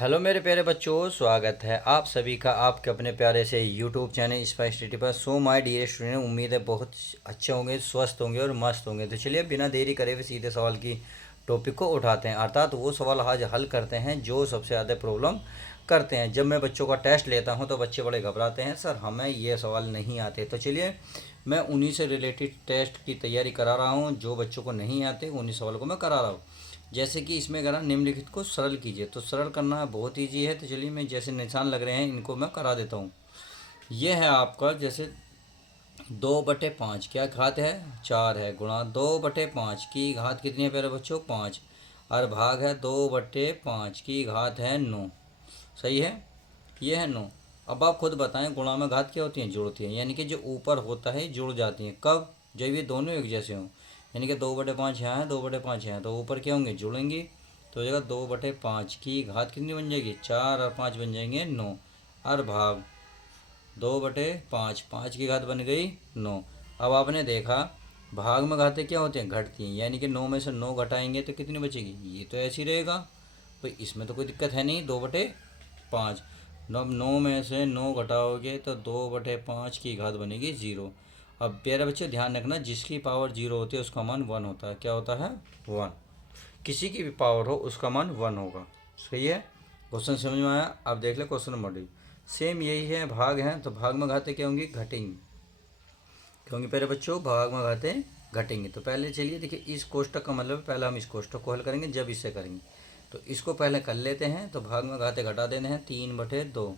Hello मेरे प्यारे बच्चों, स्वागत है आप सभी का आपके अपने प्यारे से यूट्यूब चैनल स्पाइस स्टडी पर। सो माय डियर स्टूडेंट, उम्मीद है बहुत अच्छे होंगे, स्वस्थ होंगे और मस्त होंगे। तो चलिए बिना देरी करे हुए सीधे सवाल की टॉपिक को उठाते हैं, अर्थात वो सवाल आज हल करते हैं जो सबसे ज़्यादा प्रॉब्लम करते हैं। जब मैं बच्चों का टेस्ट लेता हूँ तो बच्चे बड़े घबराते हैं, सर हमें ये सवाल नहीं आते। तो चलिए मैं उन्हीं से रिलेटेड टेस्ट की तैयारी करा रहा हूँ, जो बच्चों को नहीं आते उन्हीं सवालों को मैं करा रहा हूँ। जैसे कि इसमें करा निम्नलिखित को सरल कीजिए, तो सरल करना बहुत ईजी है। तो चलिए मैं जैसे निशान लग रहे हैं इनको मैं करा देता हूँ। यह है आपका जैसे 2/5 क्या घात है, 4 है, गुणा 2/5 की घात कितनी है प्यारे बच्चों, 5, और भाग है 2/5 की घात है 9। सही है, यह है 9। अब आप खुद बताएं गुणा में घात क्या होती है, जुड़ती है, यानी कि जो ऊपर होता है जुड़ जाती हैं। कब, जब ये दोनों एक जैसे हों, यानी कि 2/5 यहाँ है, 2/5 यहाँ है, तो ऊपर क्या होंगे, जुड़ेंगी। तो हो जाएगा 2/5 की घात कितनी बन जाएगी, 4 और 5 बन जाएंगे 9, और भाग 2/5, 5 की घात बन गई 9। अब आपने देखा भाग में घातें क्या होती हैं, घटती हैं, यानी कि 9 में से 9 घटाएंगे तो कितनी बचेगी, ये तो ऐसी रहेगा भाई, इसमें तो कोई दिक्कत है नहीं। 2/5, अब 9 में से 9 घटाओगे तो 2/5 की घात बनेगी 0। अब प्यारे बच्चे ध्यान रखना, जिसकी पावर 0 होती है उसका मान 1 होता है। क्या होता है, 1। किसी की भी पावर हो उसका मान 1 होगा। सही है, क्वेश्चन समझ में आया। अब देख ले क्वेश्चन नंबर 2, सेम यही है, भाग हैं तो भाग में घातें क्या होंगी, घटेंगी। क्योंकि पहले बच्चों भाग में घातें घटेंगी। तो पहले चलिए देखिए, इस कोष्टक का मतलब पहले हम इस कोष्टक को हल करेंगे, जब इससे करेंगे। तो इसको पहले कर लेते हैं। तो भाग में घातें घटा देने हैं, 3/2,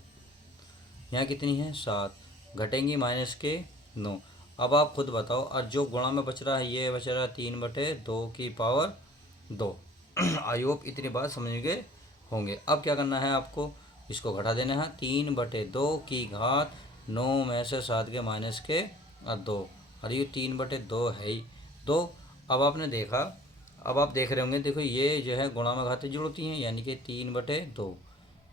यहाँ कितनी है 7, घटेंगी माइनस के 9। अब आप खुद बताओ, और जो गुणा में बच रहा है ये बच रहा है 3/2 की पावर 2। आई होप इतनी बात समझ गए होंगे। अब क्या करना है आपको, इसको घटा देना है, 3/2 की घात 9 में से 7 के माइनस के 2, और ये 3/2 है ही 2। अब आपने देखा, अब आप देख रहे होंगे, देखो ये जो है गुणा में घातें जुड़ती हैं, यानी कि 3/2,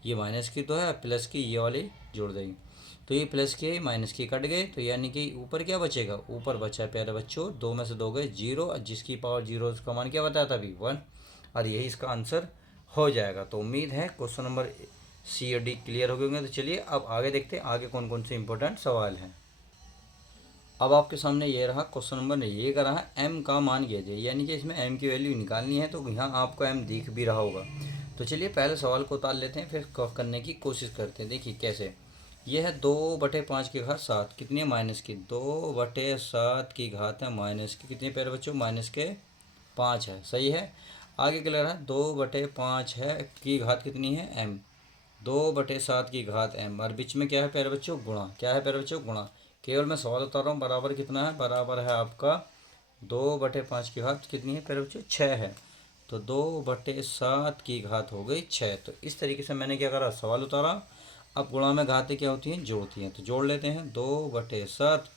ये माइनस की तो है, प्लस की ये वाली जोड़ देंगे, तो ये प्लस के माइनस की कट गए, तो यानी कि ऊपर क्या बचेगा, ऊपर बचा है प्यारे बच्चों 2 में से 2 गए 0, और जिसकी पावर 0 उसका मान क्या बताया था अभी, 1, और यही इसका आंसर हो जाएगा। तो उम्मीद है क्वेश्चन नंबर सी और डी क्लियर हो गए होंगे। तो चलिए अब आगे देखते हैं आगे कौन कौन से इंपॉर्टेंट सवाल हैं। अब आपके सामने ये रहा क्वेश्चन नंबर ने ये करा है, m का मान कीजिए, यानी कि इसमें m की वैल्यू निकालनी है। तो यहाँ आपको m दिख भी रहा होगा। तो चलिए पहले सवाल को उतार लेते हैं, फिर करने की कोशिश करते हैं। देखिए कैसे, यह है 2/5 की घात 7, कितनी है माइनस की, 2/7 की घात है माइनस की कितनी प्यारे बच्चों, माइनस के 5 है। सही है, आगे क्या लग रहा है, 2/5 है की घात कितनी है m, 2/7 की घात m, और बीच में क्या है प्यारे बच्चों, गुणा। क्या है प्यारे बच्चों, गुणा। केवल मैं सवाल उतार रहा हूँ, बराबर कितना है, बराबर है आपका 2/5 की घात कितनी है प्यारे बच्चों, 6 है। तो 2/7 की घात हो गई 6। तो इस तरीके से मैंने क्या करा, सवाल उतारा। अब गुणा में घातें क्या होती हैं, जोड़ती हैं, तो जोड़ लेते हैं। 2/7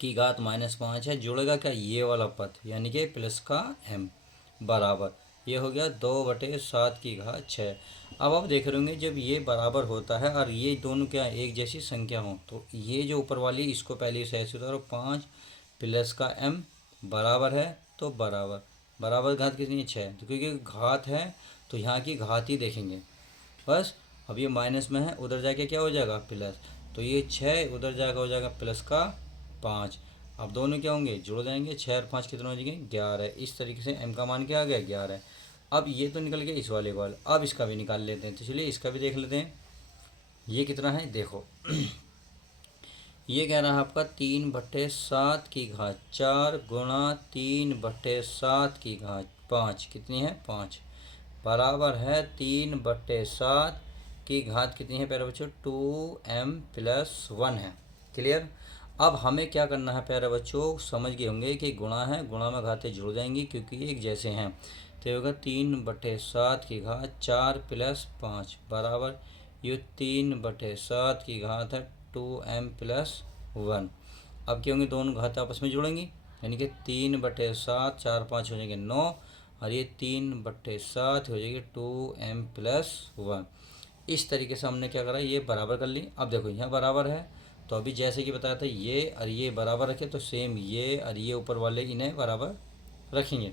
की घात -5 है, जुड़ेगा क्या, ये वाला पद, यानी कि प्लस का m, बराबर ये हो गया 2/7 की घात 6। अब आप देख रहे होंगे, जब ये बराबर होता है और ये दोनों क्या एक जैसी संख्या हो, तो ये जो ऊपर वाली इसको पहले से ऐसे उतारो, 5 प्लस का m बराबर है, तो बराबर बराबर घात कितनी है, 6। तो क्योंकि घात है तो यहाँ की घात ही देखेंगे बस। अब ये माइनस में है, उधर जाके क्या हो जाएगा, प्लस, तो ये 6 उधर जाकर हो जाएगा प्लस का 5। अब दोनों क्या होंगे, जुड़ जाएंगे, 6 और 5 कितना हो जाएंगे, 11। इस तरीके से m का मान क्या आ गया, 11। अब ये तो निकल गया इस वाले का, अब इसका भी निकाल लेते हैं। तो चलिए इसका भी देख लेते हैं, ये कितना है देखो। ये कह रहा है आपका 3/7 की घात 4 गुणा 3/7 की घात 5, कितनी है 5, बराबर है 3/7 की घात कितनी है प्यारे बच्चों, 2m+1 है। क्लियर। अब हमें क्या करना है प्यारे बच्चों, समझ गए होंगे कि गुणा है, गुणा में घातें जुड़ जाएंगी क्योंकि एक जैसे हैं। तो होगा 3/7 की घात 4 + 5 बराबर ये 3/7 की घात है 2m+1। अब क्या होंगे, दोनों घात आपस में जुड़ेंगी, यानी कि 3/7, 4 5 हो जाएंगे 9, और ये 3/7 हो जाएगी 2m+1। इस तरीके से हमने क्या करा, ये बराबर कर ली। अब देखो यहाँ बराबर है, तो अभी जैसे कि बताया था ये और ये बराबर रखे, तो सेम ये और ये ऊपर वाले इन्हें बराबर रखेंगे।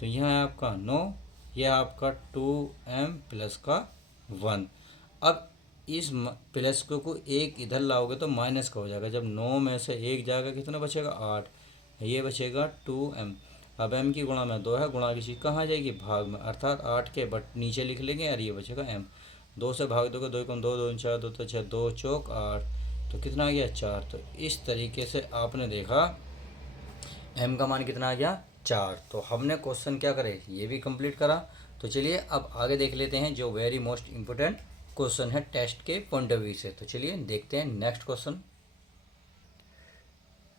तो यहाँ है आपका 9, यह आपका 2m+ का 1। अब इस प्लस को एक इधर लाओगे तो माइनस का हो जाएगा। जब 9 में से एक जाएगा कितना बचेगा 8, ये बचेगा 2m। अब m की गुणा में 2 है, गुणा की चीज़ कहाँ जाएगी भाग में, अर्थात 8 के बट नीचे लिख लेंगे और ये बचेगा m। 2 से भाग दोगे 2 कम 2, 2 4, 2 तो 6, 2 चौक 8, तो कितना आ गया 4। तो इस तरीके से आपने देखा m का मान कितना आ गया 4। तो हमने क्वेश्चन क्या करे ये भी कंप्लीट करा। तो चलिए अब आगे देख लेते हैं जो वेरी मोस्ट इम्पोर्टेंट क्वेश्चन है टेस्ट के पॉइंट ऑफ व्यू से। तो चलिए देखते हैं नेक्स्ट क्वेश्चन।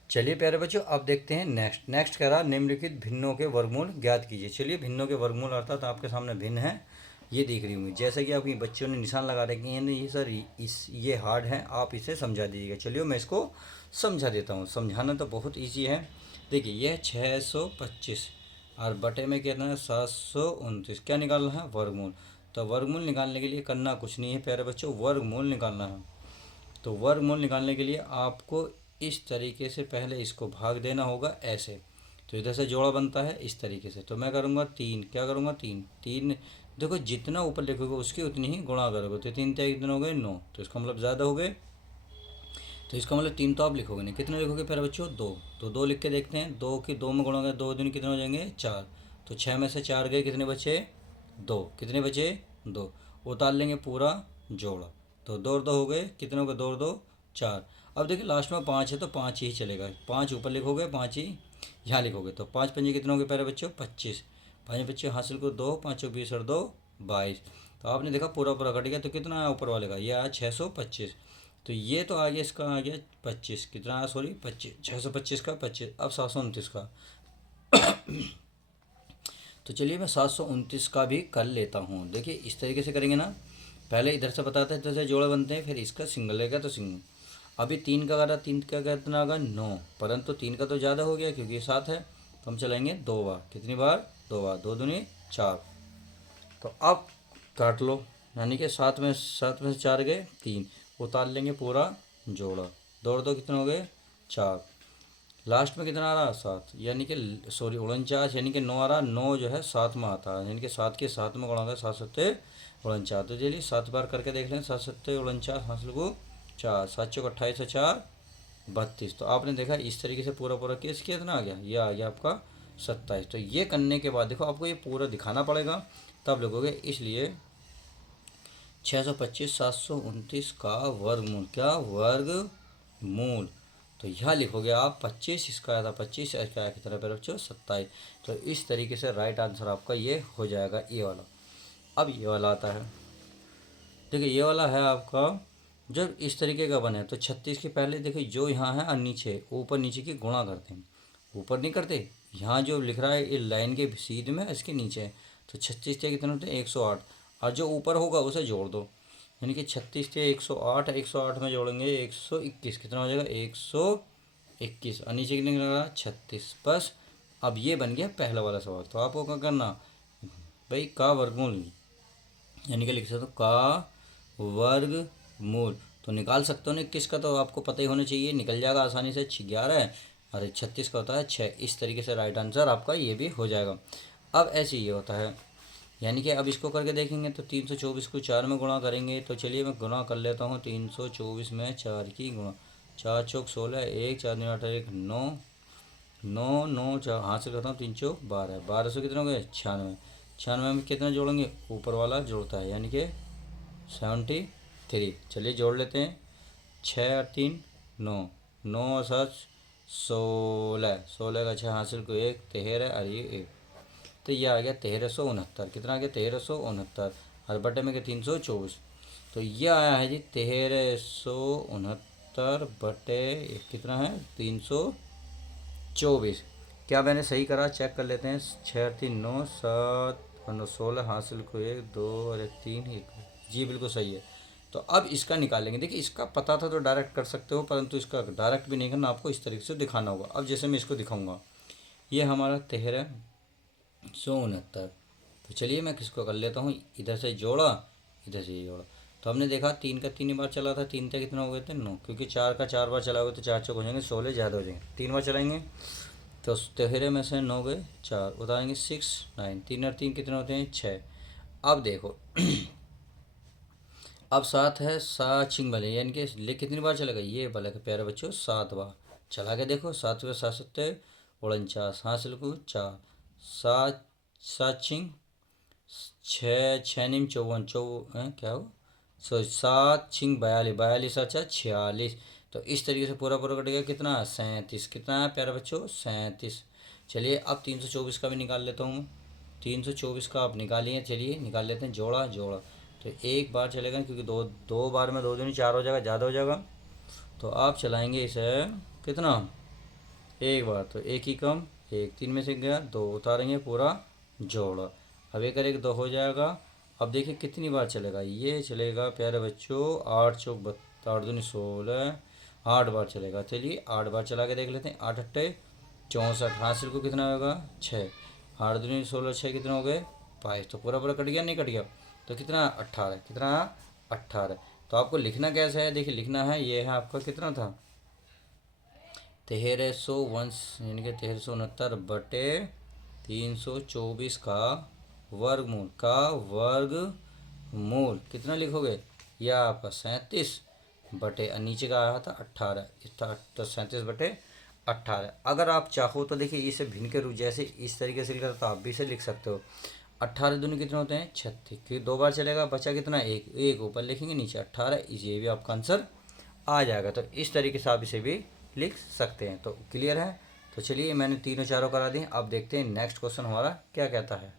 चलिए प्यारे बच्चों अब देखते हैं नेक्स्ट कह रहा निम्नलिखित भिन्नों के वर्गमूल ज्ञात कीजिए। चलिए भिन्नों के वर्गमूल अर्थात आपके सामने भिन्न है, ये दिख रही होंगी। जैसे कि आपकी बच्चों ने निशान लगा रखे हैं ये सर ये हार्ड है, आप इसे समझा दीजिएगा। चलिए मैं इसको समझा देता हूँ। समझाना तो बहुत ईजी है। देखिए यह 625 और बटे में कितना है 729, क्या निकालना है वर्गमूल। तो वर्गमूल निकालने के लिए करना कुछ नहीं है प्यारे बच्चों, वर्गमूल निकालना है। तो वर्गमूल निकालने के लिए आपको इस तरीके से पहले इसको भाग देना होगा ऐसे। तो इधर से जोड़ा बनता है इस तरीके से। तो मैं करूँगा 3, क्या करूँगा 3 3, देखो जितना ऊपर लिखोगे उसकी उतनी ही गुणा करोगे। तो 3 3 कितने हो गए 9, तो इसका मतलब ज़्यादा हो गए। तो इसका मतलब 3 तो आप लिखोगे नहीं, कितने लिखोगे प्यारे बच्चों 2। तो 2 लिख के देखते हैं, 2 की 2 में गुणा करें 2 दिन कितने हो जाएंगे 4। तो 6 में से 4 गए, कितने बचे 2, कितने बचे 2। उतार लेंगे पूरा जोड़ा, तो 2 और 2 हो गए, कितने हो गए 2 और 2 4। अब देखिए लास्ट में 5 है तो 5 ही चलेगा, 5 ऊपर लिखोगे 5 ही यहाँ लिखोगे। तो 5 पंजे कितने हो गए प्यारे बच्चों 25, 5 25 हासिल को 2, 5 20 और 2 22। तो आपने देखा पूरा पूरा कट गया। तो कितना आया ऊपर वाले का, ये आया 625। तो ये तो आ गया, इसका आ गया 25, कितना आया सॉरी 25, 625 का 25। अब 729 का तो चलिए मैं 729 का भी कर लेता हूँ। देखिए इस तरीके से करेंगे ना, पहले इधर से बताते हैं जैसे जोड़े बनते हैं, फिर इसका सिंगल लेगा तो सिंगल। अभी 3 का करा, 3 का कितना होगा 9, परंतु 3 का तो ज़्यादा हो गया क्योंकि ये 7 है। तो हम चलाएंगे 2 बार, कितनी बार 2 बार, 2 दूनी 4। तो अब काट लो, यानी कि 7 में से 4 गए 3, उतार लेंगे पूरा जोड़ा, 2 और 2 कितने हो गए 4। लास्ट में कितना आ रहा 7, यानी कि सॉरी 49, यानी कि 9 आ रहा, 9 जो है 7 में आता है, यानी कि 7 के 7 में गुणा होगा 7 सत्ते 49। तो चलिए 7 बार करके देख लें, 7 सत्ते 49 हासिल को 4, 7 चौक 28 4 32। तो आपने देखा इस तरीके से पूरा पूरा केस कितना आ गया, ये आ गया आपका 27। तो ये करने के बाद देखो आपको ये पूरा दिखाना पड़ेगा तब लिखोगे, इसलिए 625 729 का वर्गमूल, क्या वर्गमूल। तो यह लिखोगे आप 25, इसका आया था 25, इसका आया कितना पे बच्चों 27। तो इस तरीके से राइट आंसर आपका ये हो जाएगा ये वाला। अब ये वाला आता है, देखिए ये वाला है आपका, जब इस तरीके का बने तो 36 के पहले देखिए जो यहाँ है और नीचे ऊपर नीचे की गुणा करते हैं, ऊपर नहीं करते, यहाँ जो लिख रहा है ये लाइन के सीध में इसके नीचे है। तो 36 के कितने होते हैं 108, और जो ऊपर होगा उसे जोड़ दो, यानी कि 36 के 108, 108 में जोड़ेंगे 121, कितना हो जाएगा 121, और नीचे कितने लगा 36 बस। अब ये बन गया पहला वाला सवाल। तो आपको क्या करना भाई, का वर्गमूल, यानी कि लिख सकते हो का वर्गमूल। तो निकाल सकते हो ना 21 का, तो आपको पता ही होना चाहिए, निकल जाएगा आसानी से। 11 अरे 36 का होता है 6। इस तरीके से राइट आंसर आपका ये भी हो जाएगा। अब ऐसे ये होता है, यानी कि अब इसको करके देखेंगे तो 324 को 4 में गुणा करेंगे। तो चलिए मैं गुणा कर लेता हूँ, 324 में 4 की गुणा, 4 चौक 16, 1 4 8 1 9, 9 9 4 हाथ से करता हूँ 3 चौक 12, 12 से कितने हो गए 96, 96 में कितना जोड़ेंगे ऊपर वाला जोड़ता है, यानी कि 73। चलिए जोड़ लेते हैं, 6 और 3 9, 9 और 7 16, 16 का 6 हासिल को 1 13 और ये 1। तो ये आ गया 1369, कितना आ गया 1369, और बटे में क्या 324। तो ये आया है जी 1369 बटे कितना है 324। क्या मैंने सही करा चेक कर लेते हैं, 6 3 9 7 9 16 हासिल को 1 2 और 1 3 1, जी बिल्कुल सही है। तो अब इसका निकालेंगे। देखिए इसका पता था तो डायरेक्ट कर सकते हो, परंतु इसका डायरेक्ट भी नहीं करना, आपको इस तरीके से दिखाना होगा। अब जैसे मैं इसको दिखाऊंगा, ये हमारा 1369। तो चलिए मैं किसको कर लेता हूँ, इधर से जोड़ा इधर से जोड़ा। तो हमने देखा 3 का 3 बार चला था, 3 तक कितना हो गए थे 9, क्योंकि 4 का 4 बार चलाओगे तो 4 चौक हो जाएंगे 16, ज़्यादा हो जाएंगे। 3 बार चलाएंगे तो 13 में से 9 गए 4, उतारेंगे 6 9, 3 और 3 कितने होते हैं 6। अब देखो अब 7 है सा छिंग भले, यानी कि ले कितनी बार चलेगा, ये भले के प्यारे बच्चों 7 बार। चला के देखो, 7 के 7 7 49, हासिल को 4, 7 7 छिंग 6, 6 निम 54, क्या हो, 7 छिंग 42, 42 अच्छा 46। तो इस तरीके से पूरा पूरा कटेगा कितना, 37। कितना है प्यारे बच्चों, 37। चलिए अब 324 का भी निकाल लेता हूँ। 324 का आप निकालिए, चलिए निकाल लेते हैं। जोड़ा जोड़ा तो एक बार चलेगा, क्योंकि दो दो बार में 2 दूनी 4 हो जाएगा, ज़्यादा हो जाएगा। तो आप चलाएंगे इसे कितना, एक बार तो एक ही कम, एक 3 में से गया, 2 उतारेंगे, पूरा जोड़ा। अब एक करेंगे 2 हो जाएगा। अब देखिए कितनी बार चलेगा, ये चलेगा प्यारे बच्चों 8 चौक 8 दूनी 16, 8 बार चलेगा। चलिए 8 बार चला के देख लेते हैं। 8 अट्ठे 64, हासिल को कितना होगा 6, 8 दूनी 16, 6 कितने हो गए 22। तो पूरा पूरा कट गया, नहीं कट गया, तो कितना 18, कितना 18। तो आपको लिखना कैसे है, देखिए लिखना है, ये है आपका कितना था 1301, यानी कि 1369 बटे 324 का वर्गमूल कितना लिखोगे, यह आपका 37 बटे, नीचे का आया था 18, तो 37 बटे 18। अगर आप चाहो तो देखिए इसे भिन्न के रूप, जैसे इस तरीके से लिखा तो आप भी इसे लिख सकते हो। 18 दूनी कितने होते हैं 36, क्योंकि 2 बार चलेगा, बचा कितना एक, एक ऊपर लिखेंगे नीचे 18, ये भी आपका आंसर आ जाएगा। तो इस तरीके से आप इसे भी लिख सकते हैं। तो क्लियर है। तो चलिए मैंने तीनों चारों करा दी। अब देखते हैं नेक्स्ट क्वेश्चन हमारा क्या कहता है।